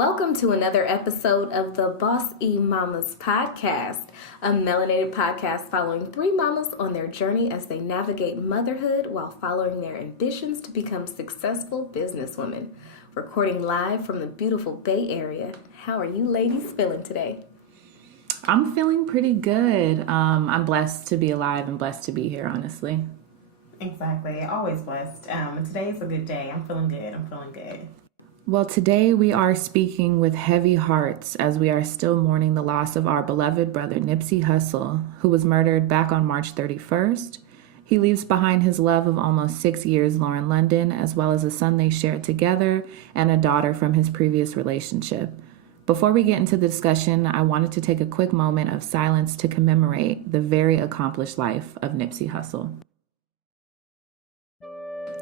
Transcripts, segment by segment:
Welcome to another episode of the Boss E Mamas podcast, a melanated podcast following three mamas on their journey as they navigate motherhood while following their ambitions to become successful businesswomen. Recording live from the beautiful Bay Area. How are you ladies feeling today? I'm feeling pretty good. I'm blessed to be alive and blessed to be here, honestly. Exactly. Always blessed. Today's a good day. I'm feeling good. Well, today we are speaking with heavy hearts as we are still mourning the loss of our beloved brother Nipsey Hussle, who was murdered back on March 31st. He leaves behind his love of almost 6 years, Lauren London, as well as a son they shared together and a daughter from his previous relationship. Before we get into the discussion, I wanted to take a quick moment of silence to commemorate the very accomplished life of Nipsey Hussle.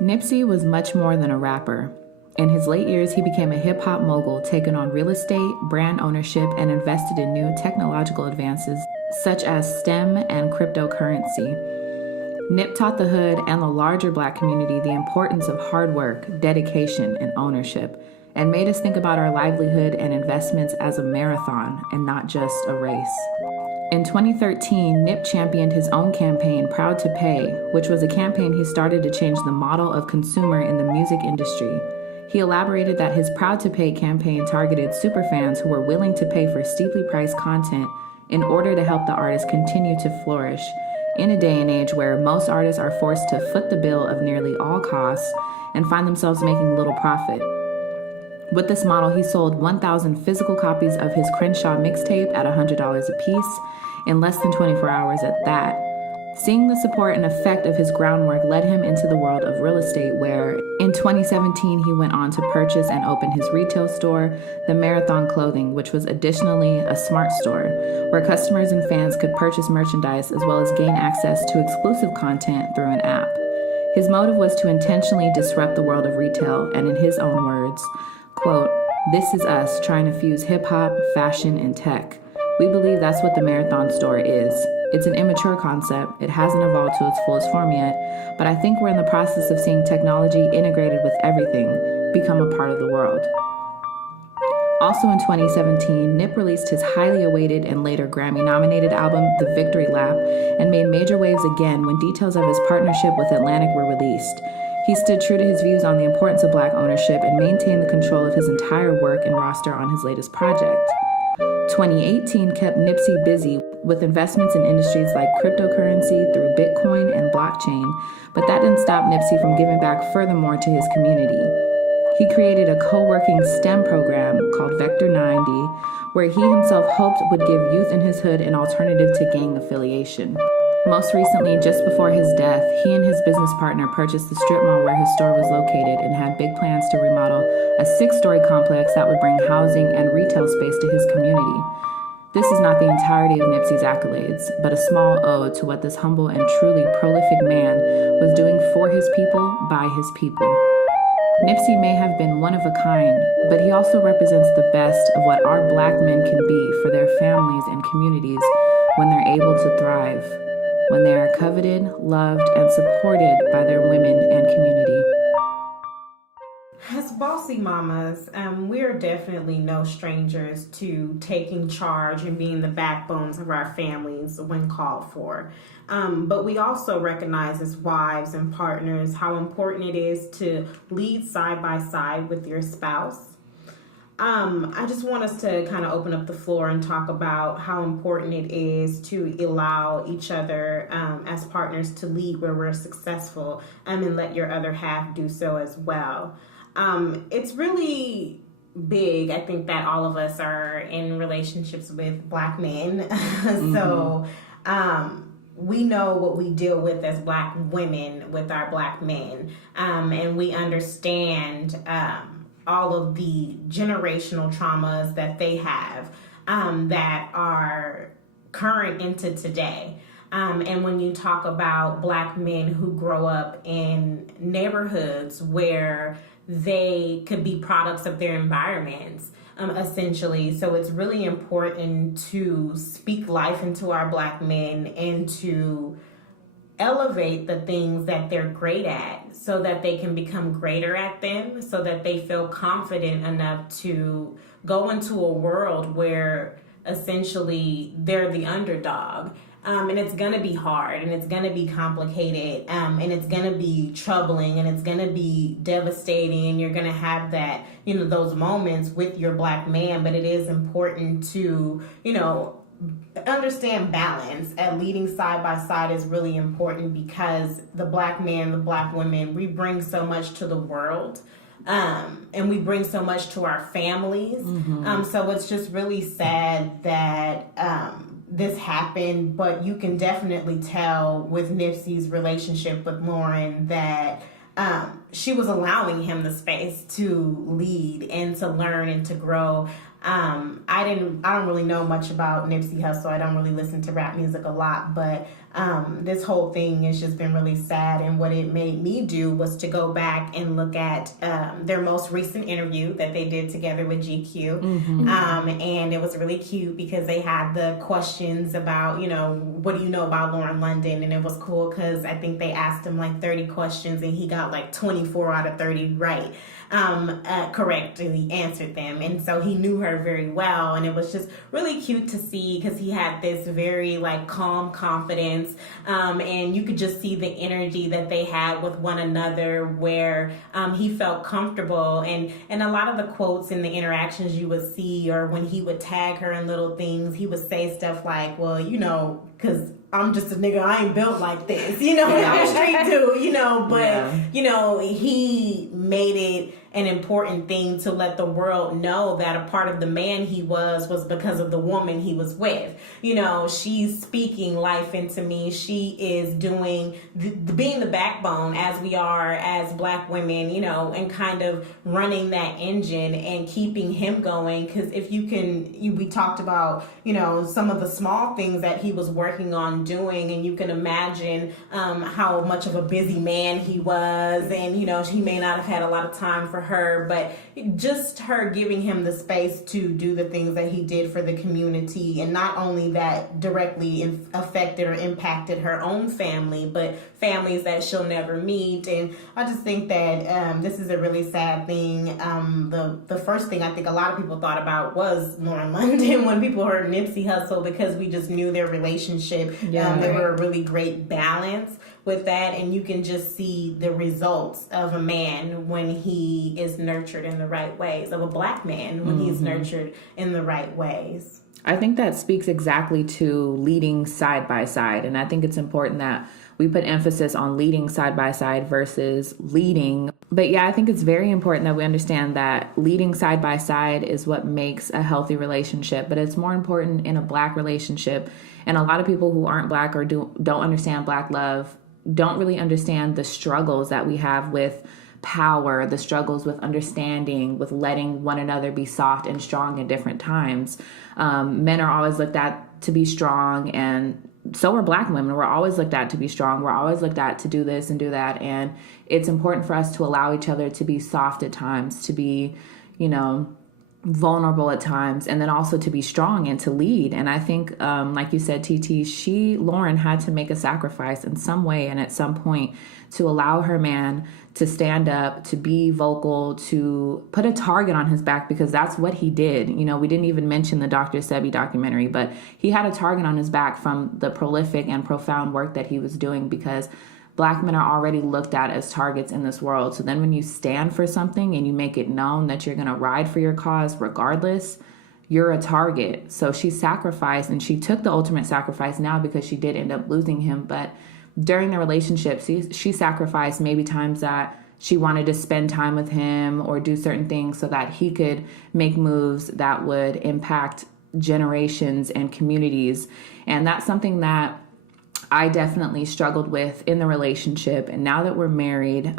Nipsey was much more than a rapper. In his late years, he became a hip-hop mogul, taking on real estate, brand ownership, and invested in new technological advances such as STEM and cryptocurrency. Nip taught the hood and the larger Black community the importance of hard work, dedication, and ownership, and made us think about our livelihood and investments as a marathon and not just a race. In 2013, Nip championed his own campaign, Proud to Pay, which was a campaign he started to change the model of consumer in the music industry. He elaborated that his Proud to Pay campaign targeted superfans who were willing to pay for steeply priced content in order to help the artist continue to flourish in a day and age where most artists are forced to foot the bill of nearly all costs and find themselves making little profit. With this model, he sold 1,000 physical copies of his Crenshaw mixtape at $100 a piece in less than 24 hours at that. Seeing the support and effect of his groundwork led him into the world of real estate where, in 2017, he went on to purchase and open his retail store, The Marathon Clothing, which was additionally a smart store, where customers and fans could purchase merchandise as well as gain access to exclusive content through an app. His motive was to intentionally disrupt the world of retail, and in his own words, quote, "This is us trying to fuse hip-hop, fashion, and tech. We believe that's what the Marathon store is. It's an immature concept. It hasn't evolved to its fullest form yet, but I think we're in the process of seeing technology integrated with everything become a part of the world." Also in 2017, Nip released his highly awaited and later Grammy-nominated album, The Victory Lap, and made major waves again when details of his partnership with Atlantic were released. He stood true to his views on the importance of Black ownership and maintained the control of his entire work and roster on his latest project. 2018 kept Nipsey busy with investments in industries like cryptocurrency through Bitcoin and blockchain, but that didn't stop Nipsey from giving back furthermore to his community. He created a co-working STEM program called Vector 90, where he himself hoped would give youth in his hood an alternative to gang affiliation. Most recently, just before his death, he and his business partner purchased the strip mall where his store was located and had big plans to remodel a 6-story complex that would bring housing and retail space to his community. This is not the entirety of Nipsey's accolades, but a small ode to what this humble and truly prolific man was doing for his people, by his people. Nipsey may have been one of a kind, but he also represents the best of what our Black men can be for their families and communities when they're able to thrive, when they are coveted, loved, and supported by their women and community. As bossy mamas, we're definitely no strangers to taking charge and being the backbones of our families when called for. But we also recognize as wives and partners how important it is to lead side by side with your spouse. I just want us to kind of open up the floor and talk about how important it is to allow each other as partners to lead where we're successful and let your other half do so as well. It's really big. I think that all of us are in relationships with Black men. So we know what we deal with as Black women with our Black men. And we understand all of the generational traumas that they have that are current into today. And when you talk about Black men who grow up in neighborhoods where they could be products of their environments, essentially. So it's really important to speak life into our Black men and to elevate the things that they're great at so that they can become greater at them, so that they feel confident enough to go into a world where essentially they're the underdog. And it's going to be hard, and it's going to be complicated, and it's going to be troubling, and it's going to be devastating, and you're going to have that, those moments with your Black man. But it is important to, understand balance. And leading side by side is really important, because the Black man, the Black women, we bring so much to the world. And we bring so much to our families. So it's just really sad that this happened, but you can definitely tell with Nipsey's relationship with Lauren that she was allowing him the space to lead and to learn and to grow. I don't really know much about Nipsey Hussle. I don't really listen to rap music a lot, but this whole thing has just been really sad. And what it made me do was to go back and look at their most recent interview that they did together with GQ. And it was really cute because they had the questions about, what do you know about Lauren London? And it was cool because I think they asked him like 30 questions and he got like 24 out of 30 right. Correctly answered them, and so he knew her very well, and it was just really cute to see because he had this very like calm confidence, and you could just see the energy that they had with one another, where he felt comfortable, and a lot of the quotes and the interactions you would see, or when he would tag her in little things, he would say stuff like, well, because I'm just a nigga, I ain't built like this, I'm a street dude, but, he made it an important thing to let the world know that a part of the man he was because of the woman he was with. She's speaking life into me. She is doing, being the backbone as we are as Black women, and kind of running that engine and keeping him going. Because if we talked about, some of the small things that he was working on doing, and you can imagine how much of a busy man he was, and, he may not have had a lot of time for her, but just her giving him the space to do the things that he did for the community, and not only that directly affected or impacted her own family, but families that she'll never meet. And I just think that this is a really sad thing. The first thing I think a lot of people thought about was Lauren London when people heard Nipsey Hussle, because we just knew their relationship. They were a really great balance with that, and you can just see the results of a man when he is nurtured in the right ways, of a Black man when he's nurtured in the right ways. I think that speaks exactly to leading side by side, and I think it's important that we put emphasis on leading side by side versus leading. But yeah, I think it's very important that we understand that leading side by side is what makes a healthy relationship, but it's more important in a Black relationship. And a lot of people who aren't Black or don't understand Black love don't really understand the struggles that we have with power, the struggles with understanding, with letting one another be soft and strong in different times. Men are always looked at to be strong, and so are Black women. We're always looked at to be strong. We're always looked at to do this and do that. And it's important for us to allow each other to be soft at times, to be, vulnerable at times, and then also to be strong and to lead. And I think, like you said, TT, Lauren had to make a sacrifice in some way and at some point to allow her man to stand up, to be vocal, to put a target on his back, because that's what he did. We didn't even mention the Dr. Sebi documentary, but he had a target on his back from the prolific and profound work that he was doing, because Black men are already looked at as targets in this world. So then when you stand for something and you make it known that you're going to ride for your cause regardless, you're a target. So she sacrificed, and she took the ultimate sacrifice now because she did end up losing him. But during the relationship, she sacrificed maybe times that she wanted to spend time with him or do certain things so that he could make moves that would impact generations and communities. And that's something that I definitely struggled with in the relationship. And now that we're married,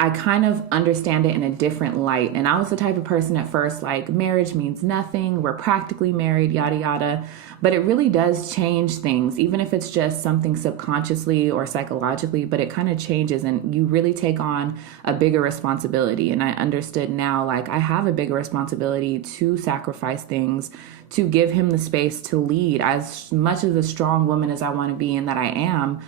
I kind of understand it in a different light. And I was the type of person at first, like, marriage means nothing. We're practically married, yada, yada. But it really does change things, even if it's just something subconsciously or psychologically, but it kind of changes and you really take on a bigger responsibility. And I understood now, like, I have a bigger responsibility to sacrifice things, to give him the space to lead. As much of a strong woman as I want to be and that I am,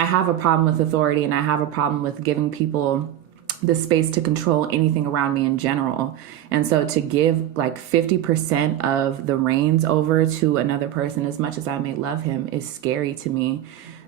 I have a problem with authority, and I have a problem with giving people the space to control anything around me in general. And so to give like 50% of the reins over to another person, as much as I may love him, is scary to me.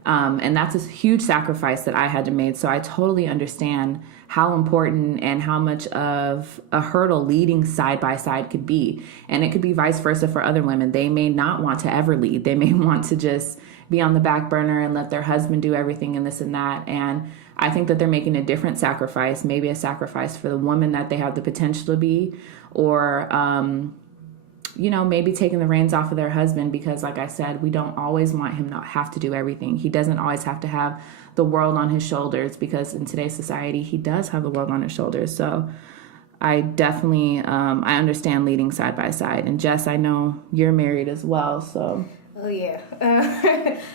And that's a huge sacrifice that I had to make. So I totally understand how important and how much of a hurdle leading side by side could be. And it could be vice versa for other women. They may not want to ever lead. They may want to just be on the back burner and let their husband do everything and this and that. And I think that they're making a different sacrifice, maybe a sacrifice for the woman that they have the potential to be, or, maybe taking the reins off of their husband because, like I said, we don't always want him to have to do everything. He doesn't always have to have the world on his shoulders, because in today's society, he does have the world on his shoulders. So I definitely, I understand leading side by side. And Jess, I know you're married as well, so... Oh, yeah.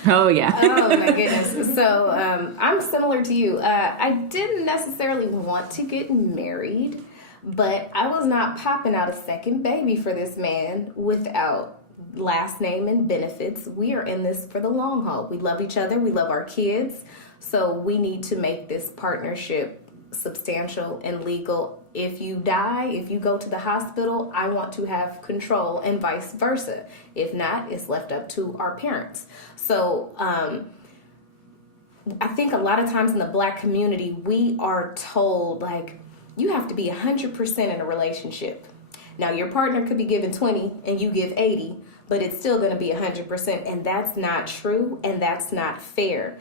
Oh, yeah. Oh, my goodness. So I'm similar to you. I didn't necessarily want to get married, but I was not popping out a second baby for this man without last name and benefits. We are in this for the long haul. We love each other. We love our kids. So we need to make this partnership substantial and legal. If you die, if you go to the hospital, I want to have control, and vice versa. If not, it's left up to our parents. So I think a lot of times in the Black community, we are told, like, you have to be 100% in a relationship. Now, your partner could be giving 20 and you give 80, but it's still going to be 100%, and that's not true, and that's not fair.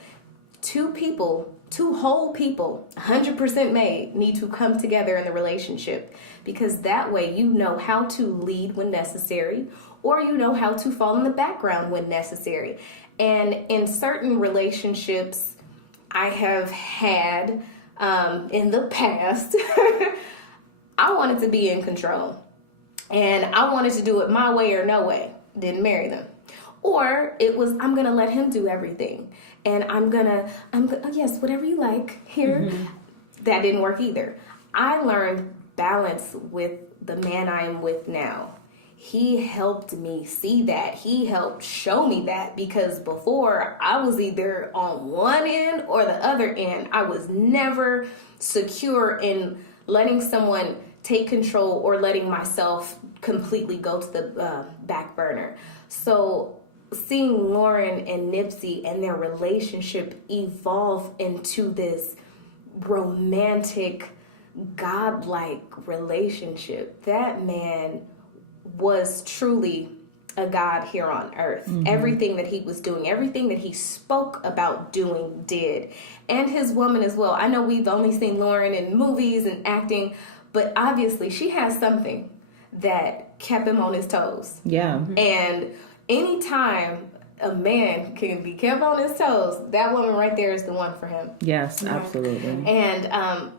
Two whole people, 100% made, need to come together in the relationship, because that way you know how to lead when necessary, or you know how to fall in the background when necessary. And in certain relationships I have had in the past, I wanted to be in control, and I wanted to do it my way or no way. Didn't marry them. Or it was, I'm going to let him do everything. And I'm gonna, yes, whatever you like here. Mm-hmm. That didn't work either. I learned balance with the man I am with now. He helped me see that. He helped show me that, because before I was either on one end or the other end. I was never secure in letting someone take control or letting myself completely go to the back burner. So seeing Lauren and Nipsey and their relationship evolve into this romantic, godlike relationship, that man was truly a God here on earth. Mm-hmm. Everything that he was doing, everything that he spoke about doing, did. And his woman as well. I know we've only seen Lauren in movies and acting, but obviously she has something that kept him on his toes. Yeah. And anytime a man can be kept on his toes, that woman right there is the one for him. Yes, absolutely. And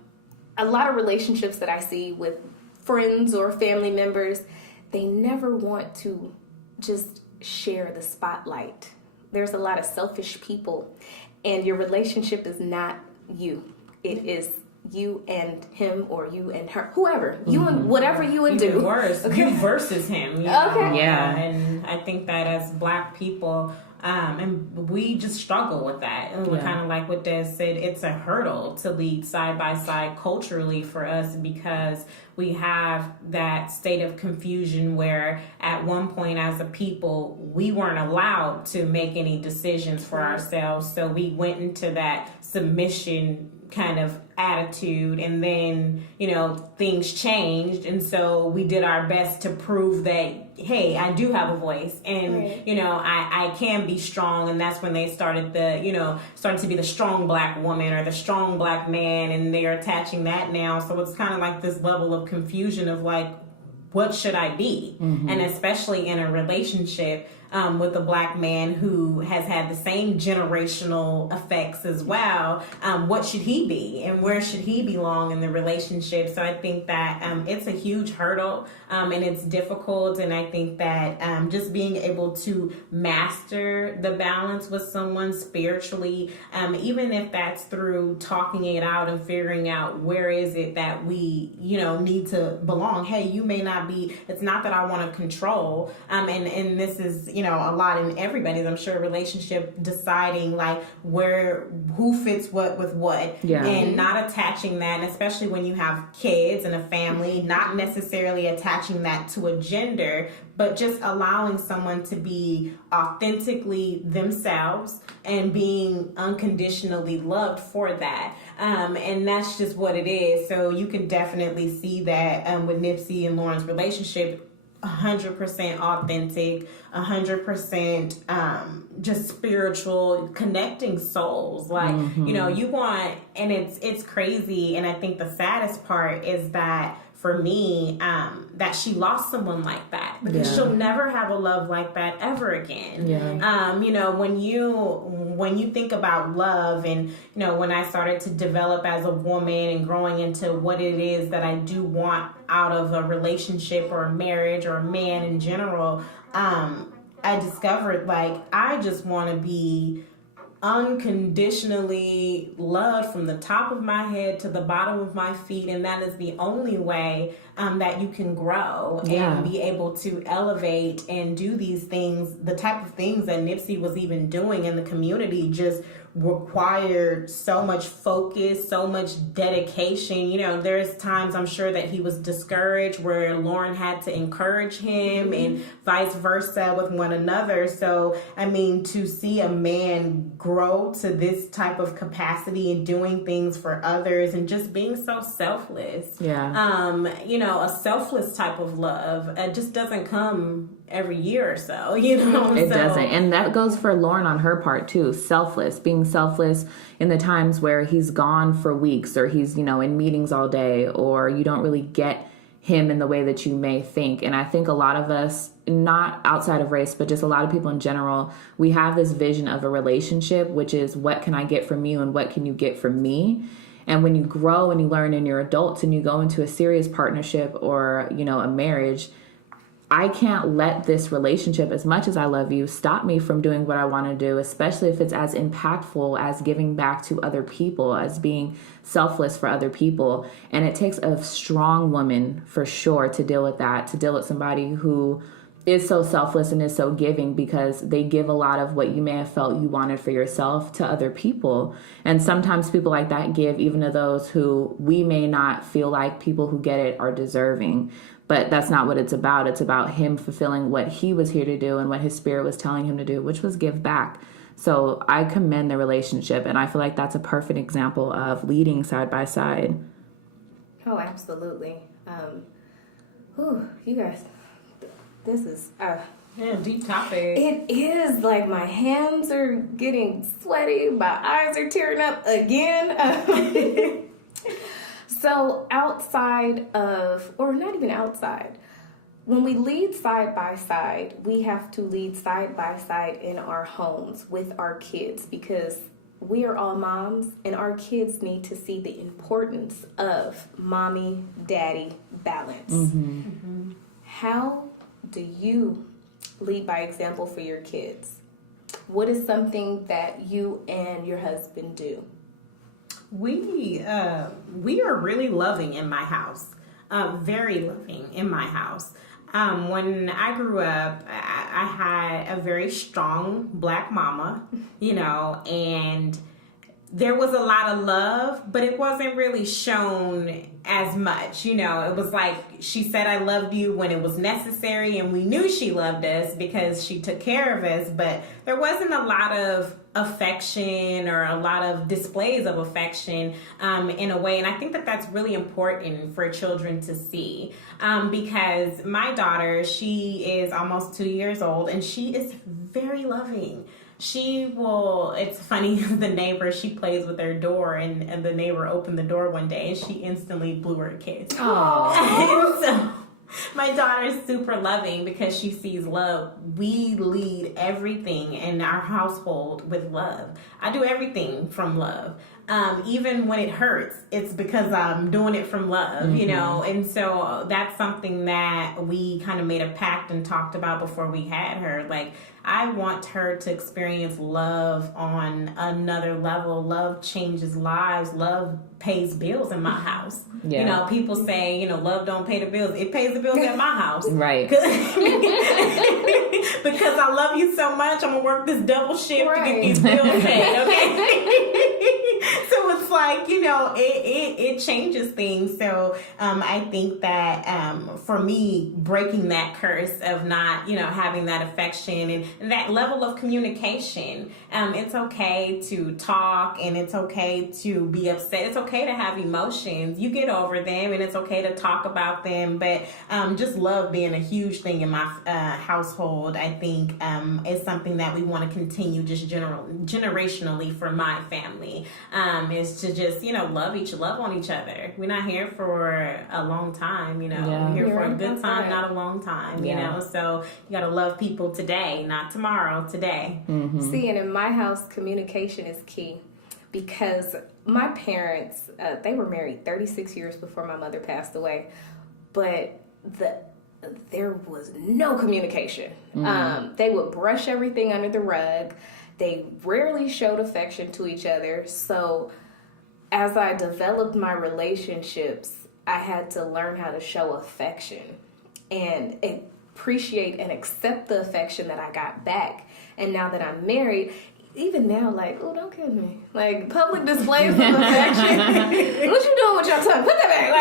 a lot of relationships that I see with friends or family members, they never want to just share the spotlight. There's a lot of selfish people, and your relationship is not you. It is you and him, or you and her, whoever, you and whatever you and do. Worse, okay. You versus him. Okay. Yeah. And I think that as Black people, and we just struggle with that. And kind of like what Des said, it's a hurdle to lead side by side culturally for us, because we have that state of confusion where at one point as a people, we weren't allowed to make any decisions for ourselves. So we went into that submission kind of attitude, and then things changed, and so we did our best to prove that, hey, I do have a voice, and I can be strong. And that's when they started to be the strong Black woman or the strong Black man, and they're attaching that now. So it's kind of like this level of confusion of like, what should I be? Mm-hmm. And especially in a relationship with a Black man who has had the same generational effects as well, what should he be, and where should he belong in the relationship? So I think that it's a huge hurdle, and it's difficult. And I think that just being able to master the balance with someone spiritually, even if that's through talking it out and figuring out where is it that we need to belong. Hey, you may not it's not that I want to control. And this is, you know, a lot in everybody's, I'm sure, relationship, deciding like who fits what with what, and not attaching that, and especially when you have kids and a family, not necessarily attaching that to a gender, but just allowing someone to be authentically themselves and being unconditionally loved for that. And that's just what it is. So you can definitely see that with Nipsey and Lauren's relationship, 100% authentic, 100% just spiritual, connecting souls. Like, you know, you want, and it's crazy. And I think the saddest part is that for me, that she lost someone like that, because she'll never have a love like that ever again. You know, when you think about love, and, you know, when I started to develop as a woman and growing into what it is that I do want out of a relationship or a marriage or a man in general, I discovered, like, I just want to be unconditionally loved from the top of my head to the bottom of my feet, and that is the only way that you can grow and be able to elevate and do these things. The type of things that Nipsey was even doing in the community just required so much focus, so much dedication. You know, there's times I'm sure that he was discouraged where Lauren had to encourage him, and vice versa with one another. So, I mean, to see a man grow to this type of capacity and doing things for others and just being so selfless. You know, a selfless type of love just doesn't come every year or so, you know. It doesn't. And that goes for Lauren on her part too. Being selfless in the times where he's gone for weeks, or he's, you know, in meetings all day, or you don't really get him in the way that you may think. And I think a lot of us, not outside of race, but just a lot of people in general, we have this vision of a relationship, which is, what can I get from you and what can you get from me? And when you grow and you learn and you're adults and you go into a serious partnership or, you know, a marriage, I can't let this relationship, as much as I love you, stop me from doing what I want to do, especially if it's as impactful as giving back to other people, as being selfless for other people. And it takes a strong woman for sure to deal with that, to deal with somebody who is so selfless and is so giving, because they give a lot of what you may have felt you wanted for yourself to other people. And sometimes people like that give even to those who we may not feel like people who get it are deserving. But that's not what it's about. It's about him fulfilling what he was here to do and what his spirit was telling him to do, which was give back. So I commend the relationship, and I feel like that's a perfect example of leading side by side. Oh, absolutely. You guys, this is deep topic. It is. Like, my hands are getting sweaty, my eyes are tearing up again. So outside of, or not even outside, when we lead side by side, we have to lead side by side in our homes with our kids, because we are all moms, and our kids need to see the importance of mommy, daddy balance. How do you lead by example for your kids? What is something that you and your husband do? We are really loving in my house, very loving in my house. When I grew up, I had a very strong Black mama, you know, and there was a lot of love, but it wasn't really shown as much. You know, it was like she said, I loved you when it was necessary, and we knew she loved us because she took care of us, but there wasn't a lot of affection or a lot of displays of affection in a way. And I think that that's really important for children to see, because my daughter, she is almost 2 years old, and she is very loving. It's funny, the neighbor, she plays with their door, and the neighbor opened the door one day and she instantly blew her a kiss. And so my daughter is super loving because she sees love. We lead everything in our household with love. I do everything from love. Even when it hurts, it's because I'm doing it from love, you know? And so that's something that we kind of made a pact and talked about before we had her. Like, I want her to experience love on another level. Love changes lives. Love pays bills in my house. Yeah. You know, people say, you know, love don't pay the bills. It pays the bills at my house. Right. Because I love you so much, I'm going to work this double shift to get these bills paid, okay? So it's like, you know, it changes things. So I think that for me, breaking that curse of not, you know, having that affection and that level of communication, it's okay to talk and it's okay to be upset. It's okay to have emotions. You get over them and it's okay to talk about them. But just love being a huge thing in my household, I think is something that we want to continue just generationally for my family. Is to just, you know, love on each other. We're not here for a long time, you know. Yeah. We're here for a good time, not a long time, you know. So you got to love people today, not tomorrow, today. Mm-hmm. See, and in my house, communication is key because my parents, they were married 36 years before my mother passed away, but there was no communication. Mm-hmm. They would brush everything under the rug. They rarely showed affection to each other. So as I developed my relationships, I had to learn how to show affection and appreciate and accept the affection that I got back. And now that I'm married, even now, like, oh, don't kiss me. Like, public displays of affection. What you doing with your tongue? Put that back.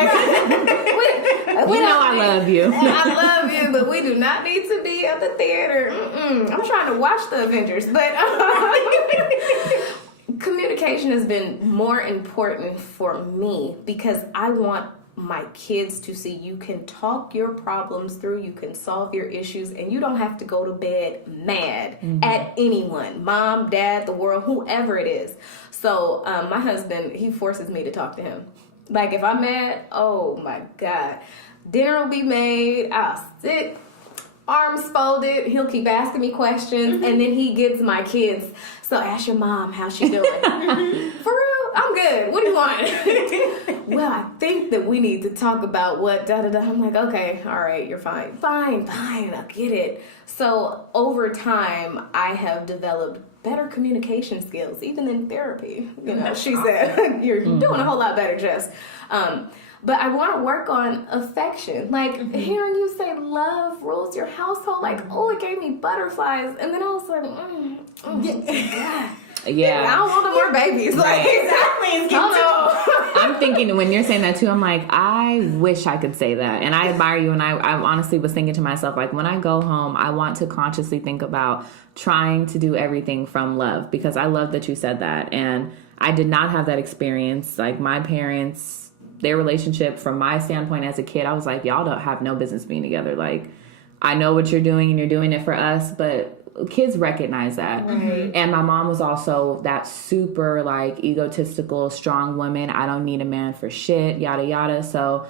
Like, you know I love you. I love you, but we do not need to be at the theater. I'm trying to watch the Avengers. But communication has been more important for me because I want my kids to see you can talk your problems through, you can solve your issues, and you don't have to go to bed mad at anyone, mom, dad, the world, whoever it is. So my husband, he forces me to talk to him. Like if I'm mad, oh my God, dinner will be made, I'll sit, arms folded, he'll keep asking me questions, and then he gets my kids. So ask your mom, how's she doing? For real? I'm good. What do you want? Well, I think that we need to talk about what da-da-da. I'm like, okay, all right, you're fine. Fine, I'll get it. So over time, I have developed better communication skills, even in therapy. You know, she said, you're doing a whole lot better, Jess. But I want to work on affection. Like, hearing you say love rules your household, like, oh, it gave me butterflies. And then I was like, yeah. I don't want no more babies. Like, exactly. I'm thinking, when you're saying that too, I'm like, I wish I could say that. And I admire you. And I honestly was thinking to myself, like, when I go home, I want to consciously think about trying to do everything from love, because I love that you said that. And I did not have that experience. Like, my parents, their relationship, from my standpoint as a kid, I was like, y'all don't have no business being together. Like, I know what you're doing and you're doing it for us, but kids recognize that. And my mom was also that super like egotistical, strong woman. I don't need a man for shit, yada, yada. So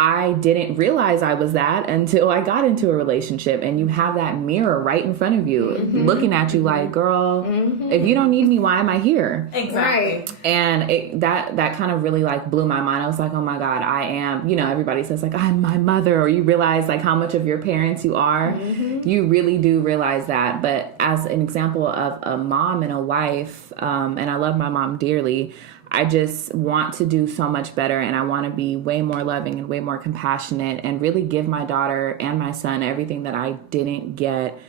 I didn't realize I was that until I got into a relationship, and you have that mirror right in front of you looking at you like, girl, if you don't need me, why am I here? Exactly. And that kind of really like blew my mind. I was like, oh my God, I am, you know, everybody says like, I'm my mother, or you realize like how much of your parents you are. You really do realize that. But as an example of a mom and a wife, and I love my mom dearly, I just want to do so much better, and I want to be way more loving and way more compassionate and really give my daughter and my son everything that I didn't get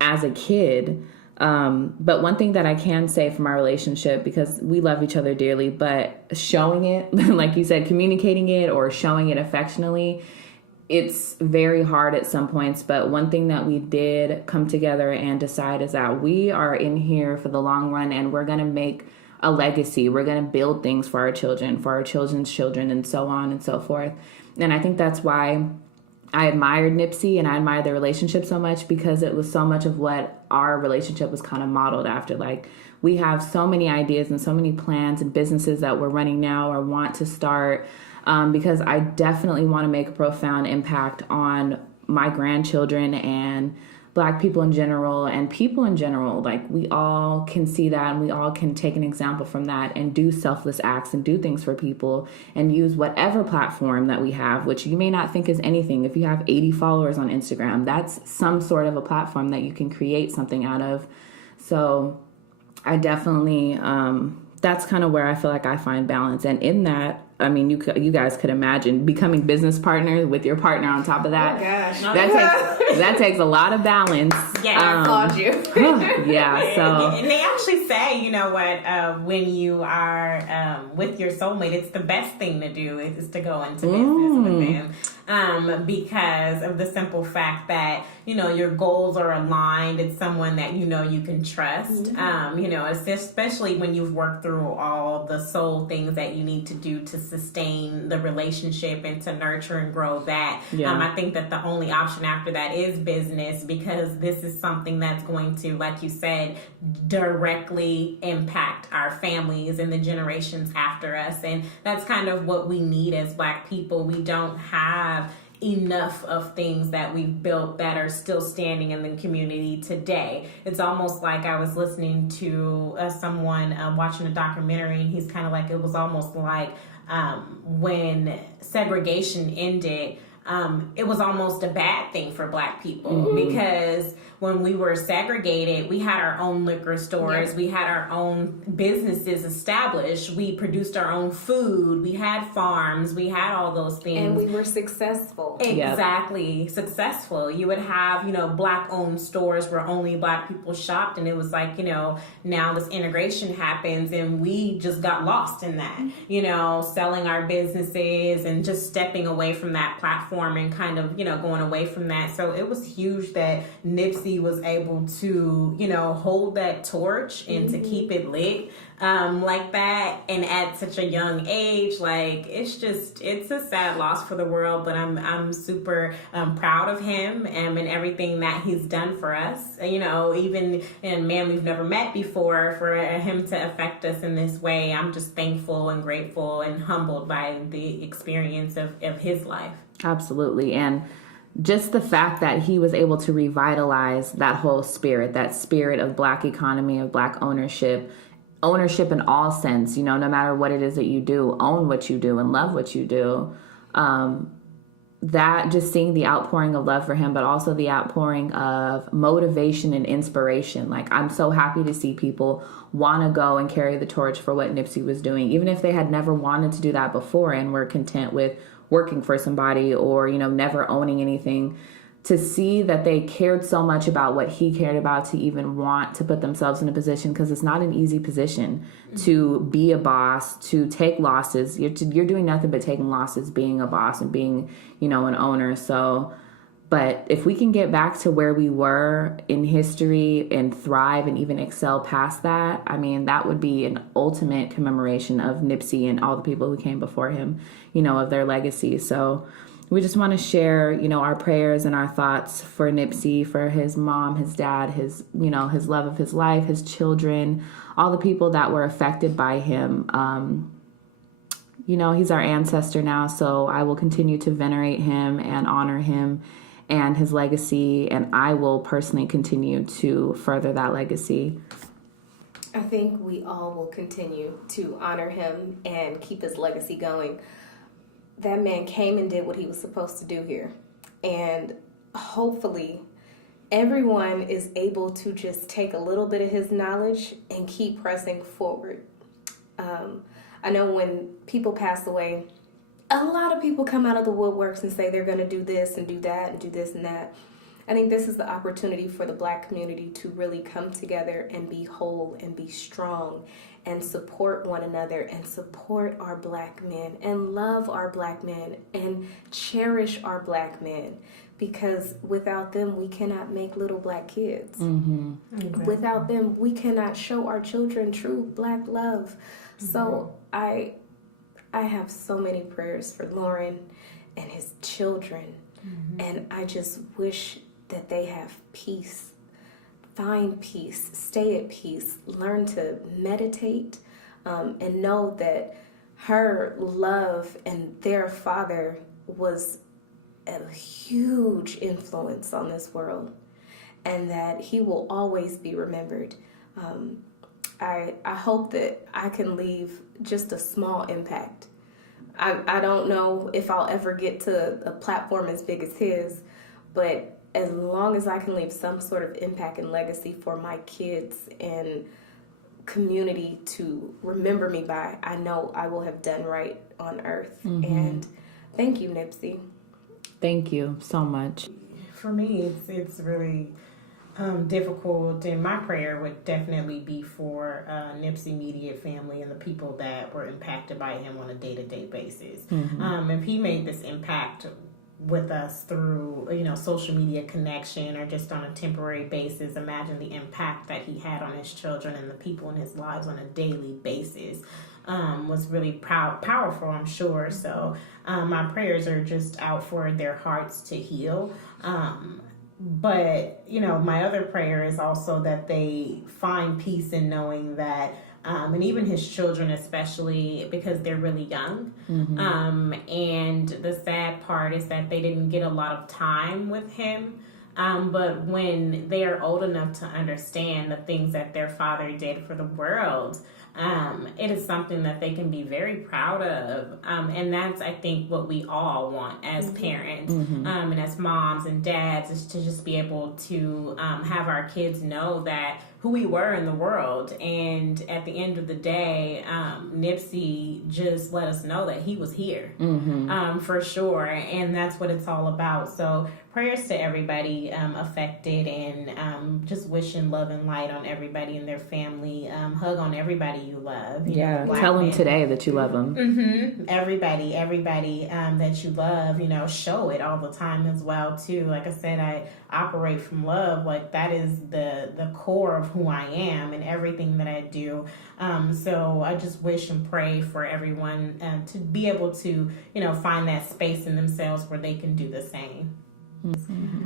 as a kid. But one thing that I can say for my relationship, because we love each other dearly, but showing it, like you said, communicating it or showing it affectionately, it's very hard at some points. But one thing that we did come together and decide is that we are in here for the long run, and we're going to make a legacy. We're going to build things for our children, for our children's children, and so on and so forth. And I think that's why I admired Nipsey and I admired their relationship so much, because it was so much of what our relationship was kind of modeled after. Like, we have so many ideas and so many plans and businesses that we're running now or want to start, because I definitely want to make a profound impact on my grandchildren and Black people in general and people in general. Like, we all can see that, and we all can take an example from that and do selfless acts and do things for people and use whatever platform that we have, which you may not think is anything. If you have 80 followers on Instagram, that's some sort of a platform that you can create something out of. So I definitely that's kind of where I feel like I find balance. And in that, I mean, you guys could imagine becoming business partners with your partner on top of that. Oh, gosh. That takes a lot of balance. Yeah, I called you. Yeah, so. And they actually say, you know what, when you are with your soulmate, it's the best thing to do is to go into business with them. Because of the simple fact that, you know, your goals are aligned. It's someone that you know you can trust. You know, especially when you've worked through all the soul things that you need to do to sustain the relationship and to nurture and grow that. Yeah. I think that the only option after that is business, because this is something that's going to, like you said, directly impact our families and the generations after us. And that's kind of what we need as Black people. We don't have enough of things that we've built that are still standing in the community today. It's almost like I was listening to someone watching a documentary, and he's kind of like, it was almost like when segregation ended, it was almost a bad thing for Black people, because when we were segregated, we had our own liquor stores, we had our own businesses established, we produced our own food, we had farms, we had all those things. And we were successful. Exactly. Successful. You would have, you know, Black-owned stores where only Black people shopped, and it was like, you know, now this integration happens and we just got lost in that, you know, selling our businesses and just stepping away from that platform and kind of, you know, going away from that. So it was huge that Nipsey was able to, you know, hold that torch and to keep it lit like that, and at such a young age. Like, it's a sad loss for the world, but I'm super proud of him and everything that he's done for us, you know, even in man we've never met before, for him to affect us in this way. I'm just thankful and grateful and humbled by the experience of his life. Absolutely. And just the fact that he was able to revitalize that whole spirit, that spirit of Black economy, of Black ownership in all sense, you know, no matter what it is that you do, own what you do and love what you do. That just seeing the outpouring of love for him, but also the outpouring of motivation and inspiration. Like, I'm so happy to see people want to go and carry the torch for what Nipsey was doing, even if they had never wanted to do that before and were content with working for somebody or, you know, never owning anything. To see that they cared so much about what he cared about, to even want to put themselves in a position, because it's not an easy position to be a boss, to take losses. You're doing nothing but taking losses, being a boss and being, you know, an owner. So, but if we can get back to where we were in history and thrive and even excel past that, I mean, that would be an ultimate commemoration of Nipsey and all the people who came before him, you know, of their legacy. So we just want to share, you know, our prayers and our thoughts for Nipsey, for his mom, his dad, his, you know, his love of his life, his children, all the people that were affected by him. You know, he's our ancestor now, so I will continue to venerate him and honor him and his legacy, and I will personally continue to further that legacy. I think we all will continue to honor him and keep his legacy going. That man came and did what he was supposed to do here. And hopefully everyone is able to just take a little bit of his knowledge and keep pressing forward. I know when people pass away, a lot of people come out of the woodworks and say they're going to do this and do that and do this and that. I think this is the opportunity for the Black community to really come together and be whole and be strong and support one another and support our Black men and love our Black men and cherish our Black men, because without them we cannot make little Black kids. Exactly. Without them we cannot show our children true Black love. So I have so many prayers for Lauren and his children, and I just wish that they have peace. Find peace, stay at peace, learn to meditate, and know that her love and their father was a huge influence on this world, and that he will always be remembered. I hope that I can leave just a small impact. I don't know if I'll ever get to a platform as big as his, but as long as I can leave some sort of impact and legacy for my kids and community to remember me by, I know I will have done right on earth. And thank you, Nipsey. Thank you so much. For me, it's really difficult, and my prayer would definitely be for Nipsey immediate family and the people that were impacted by him on a day-to-day basis. If he made this impact with us through, social media connection or just on a temporary basis, imagine the impact that he had on his children and the people in his lives on a daily basis. Was really powerful, I'm sure. So my prayers are just out for their hearts to heal. But, my other prayer is also that they find peace in knowing that, and even his children especially, because they're really young. And the sad part is that they didn't get a lot of time with him. But when they are old enough to understand the things that their father did for the world, it is something that they can be very proud of. And that's, I think, what we all want as parents and as moms and dads, is to just be able to have our kids know that who we were in the world. And at the end of the day, Nipsey just let us know that he was here for sure. And that's what it's all about. So prayers to everybody affected, and just wishing love and light on everybody and their family. Hug on everybody you love. Tell them today that you love them. Everybody that you love, show it all the time as well too. Like I said, I operate from love. Like, that is the core of who I am and everything that I do. So I just wish and pray for everyone to be able to, find that space in themselves where they can do the same.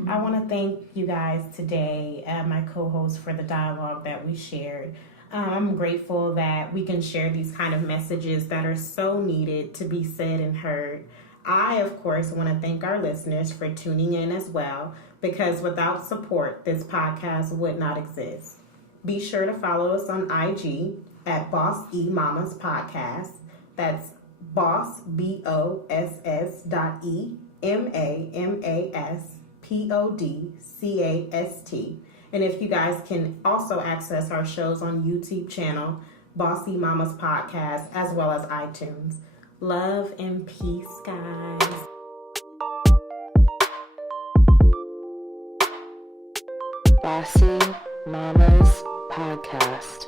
I want to thank you guys today, my co-hosts, for the dialogue that we shared. I'm grateful that we can share these kind of messages that are so needed to be said and heard. I, of course, want to thank our listeners for tuning in as well, because without support, this podcast would not exist. Be sure to follow us on IG at Boss E Mamas Podcast. That's Boss, BOSS.EMAMASPODCAST. And if you guys can also access our shows on YouTube channel, Bossy Mamas Podcast, as well as iTunes. Love and peace, guys. Bossy Mamas Podcast.